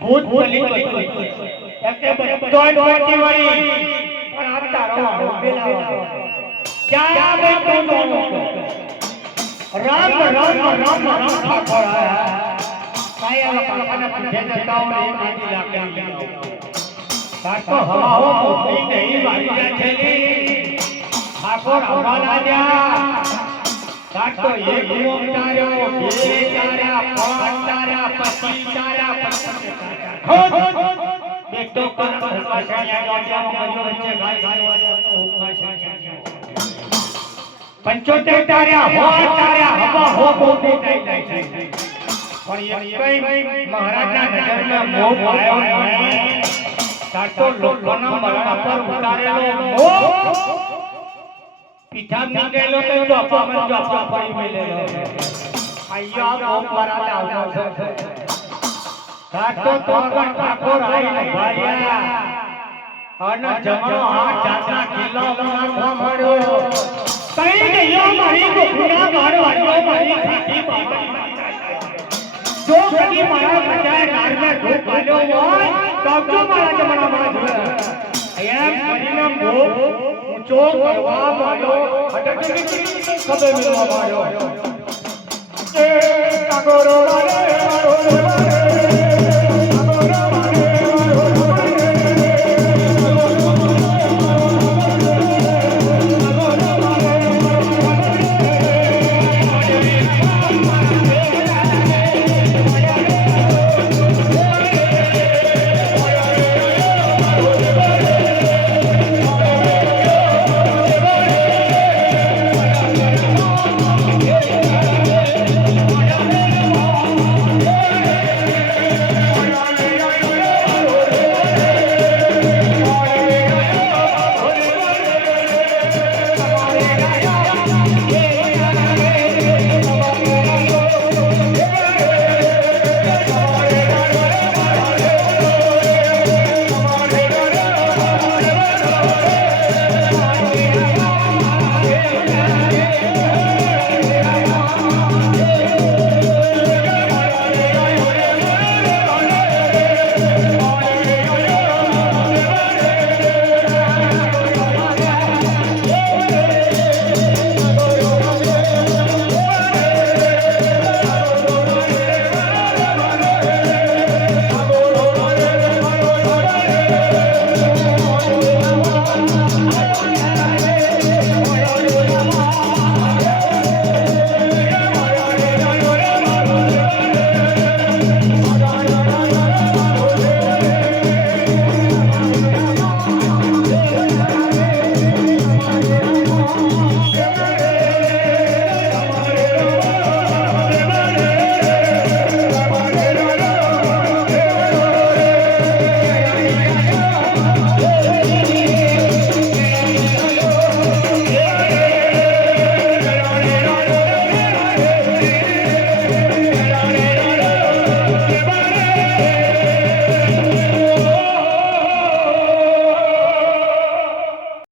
ભૂત બલી એટલે બધોય નોટી વળી પણ આ તારો વાળો બેલાવો ક્યાં બેઠો તો રામ રામ રામ રામ ઠાકોર કાયા કાકાના પીછે જતા હોય એક આજી લાકડી કાકો હવાઓ મોટી નહીં વાળી છેલી ઠાકોર હવા લાગ્યા કાકો એક ઓમ તાર્યો બે તાર્યા પાંચ તાર્યા પછી તાર્યા પછી બેટો કર ઉપાસણિયા જોડ્યા મજો વચ્ચે ગાય ગાય ઉપાસણિયા 75 તાર્યા હો તાર્યા હવા હો મોટી થઈ જાય પણ એકઈ મહારાજના નજરમાં મોહ આવ્યો નહીં કાકો લોકોના મરણ પર ઉતારેલો મોહ પીઠા નીકળેલો તો ચોપા પડી મેલેલો આયા મોહ મરાને આવતો છે કાકો તો પણ ઠાકોર આઈને ભાઈયા અને જમણો હાથ જાતના કિલ્લામાં નાખવા મળ્યો કઈ ગયો મારી ગોખુના મારવાડો મારી ખાટી બાબા જો કદી મારા બચાય ગારમાં ધૂપ પાડ્યો હોય તો જો મારા જમણામાં જોડે એમ કરીને મોહ ઊંચો કરવા માંડ્યો ખબે મિલવા માંડ્યો એ ઠાકોર વાળે